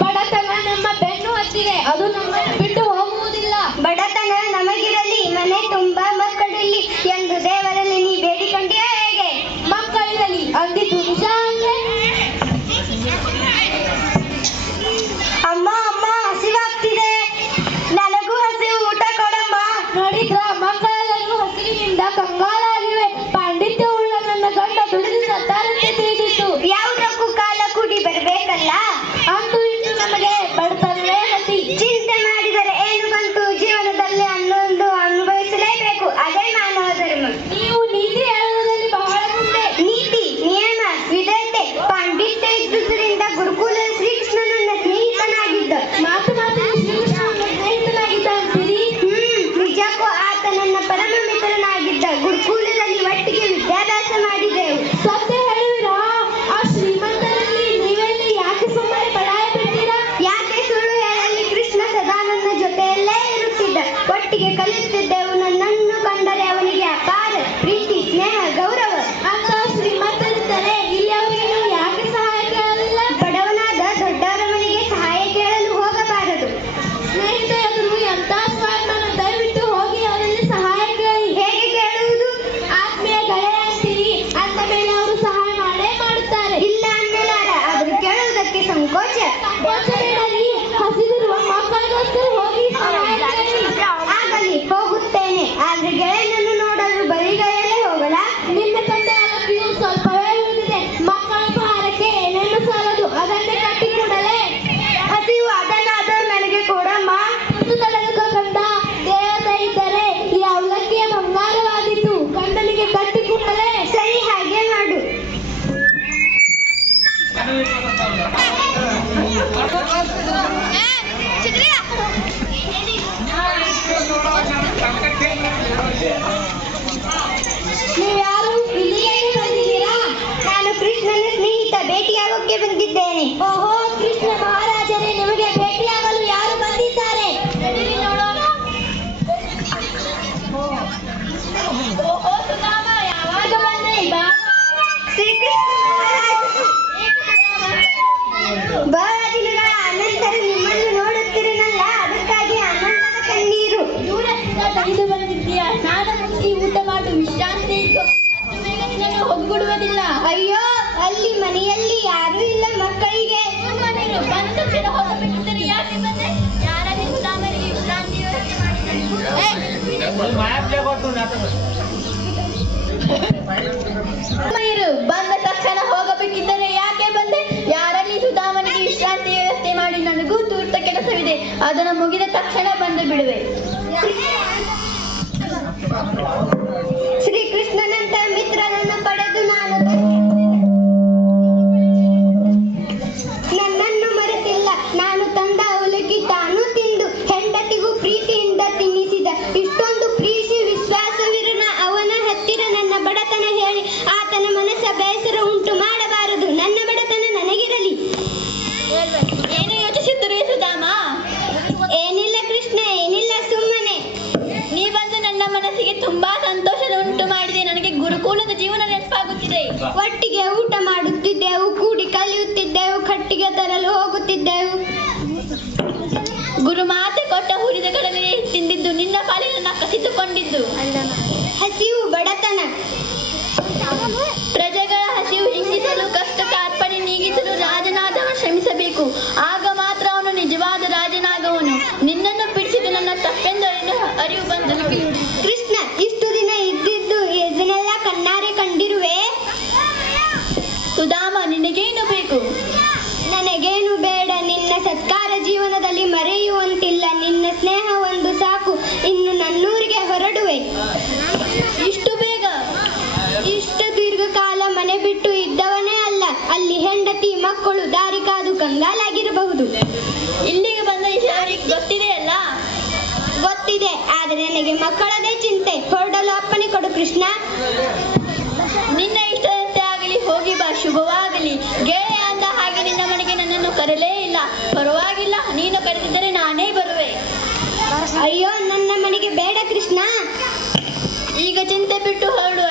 ಬಡತನ ನಮ್ಮ ಬೆನ್ನು ಹತ್ತಿದೆ ಅದು ನಮ್ಮನ್ನು ಒಟ್ಟಿಗೆ ಕಲಿಯುತ್ತಿದ್ದೆವು. ನನ್ನನ್ನು ಕಂಡರೆ ಅವನಿಗೆ ಅನಂತರ ನಿಮ್ಮನ್ನು ನೋಡುತ್ತಿರನಲ್ಲ ಅದಕ್ಕಾಗಿ ಕಣ್ಣೀರು ಬಂದಿದ್ದೀಯ ವಿಶ್ರಾಂತಿ ಅಷ್ಟು ಅಯ್ಯೋ, ಅಲ್ಲಿ ಮನೆಯಲ್ಲಿ ಯಾರೂ ಇಲ್ಲ ಮಕ್ಕಳಿಗೆ. ಬಂದ ಯಾಕೆ ಬಂದೆ? ಬಂದ ತಕ್ಷಣ ಹೋಗಬೇಕಿದ್ದರೆ ಯಾಕೆ ಬಂದೆ? ಯಾರಲ್ಲಿ ಸುಧಾಮನಿಗೆ ವಿಶ್ರಾಂತಿ ವ್ಯವಸ್ಥೆ ಮಾಡಿ ನನಗೂ ತೂರ್ತ ಕೆಲಸವಿದೆ. ಅದನ್ನು ಮುಗಿದ ತಕ್ಷಣ ಬಂದು ಬಿಡುವೆ. ಒಟ್ಟಿಗೆ ಊಟ ಮಾಡುತ್ತಿದ್ದೆವು ಕೂಡಿ ಕಲಿಯುತ್ತಿದ್ದೆವು ಕಟ್ಟಿಗೆ ತರಲು ಹೋಗುತ್ತಿದ್ದೆವು. ಗುರುಮಾತೆ ಕೊಟ್ಟ ಹುರಿದ ಕಡಲೆ ತಿಂದಿದ್ದು ನಿನ್ನ ಪಾಲಿನ ಕಸಿದುಕೊಂಡಿದ್ದು ಹಸಿವು ಬಡತನ. ಜೀವನದಲ್ಲಿ ಮರೆಯುವಂತಿಲ್ಲ. ನಿನ್ನ ಸ್ನೇಹ ಒಂದು ಸಾಕು. ಇನ್ನು ನನ್ನೂರಿಗೆ ಹೊರಡುವೆ. ಇಷ್ಟು ಬೇಗ, ಇಷ್ಟು ದೀರ್ಘಕಾಲ ಮನೆ ಬಿಟ್ಟು ಇದ್ದವನೇ ಅಲ್ಲ. ಅಲ್ಲಿ ಹೆಂಡತಿ, ಮಕ್ಕಳು, ದಾರಿ ಕಾದು ಕಂಗಾಲಾಗಿರಬಹುದು. ಇಲ್ಲಿಗೆ ಬಂದ ಅವರಿಗೆ ಗೊತ್ತಿದೆಯಲ್ಲ ಗೊತ್ತಿದೆ ಆದರೆ ನನಗೆ ಮಕ್ಕಳದೇ ಚಿಂತೆ. ಹೊರಡಲು ಅಪ್ಪನೆ ಕೊಡು, ಕೃಷ್ಣ. ನಿನ್ನ ಇಷ್ಟದಂತೆ ಆಗಲಿ, ಹೋಗಿ ಬಾ. ಶುಭವಾಗಲಿ. ಅಂದ ಮನೆಗೆ ನನ್ನನ್ನು ಕರೆಲೇ ಇಲ್ಲ. ಪರವಾಗಿಲ್ಲ, ನೀನು ಕರೆದಿದ್ದರೆ ನಾನೇ ಬರುವೆ. ಅಯ್ಯೋ, ನನ್ನ ಮನೆಗೆ ಬೇಡ ಕೃಷ್ಣ. ಈಗ ಚಿಂತೆ ಬಿಟ್ಟು ಹೊರಡು.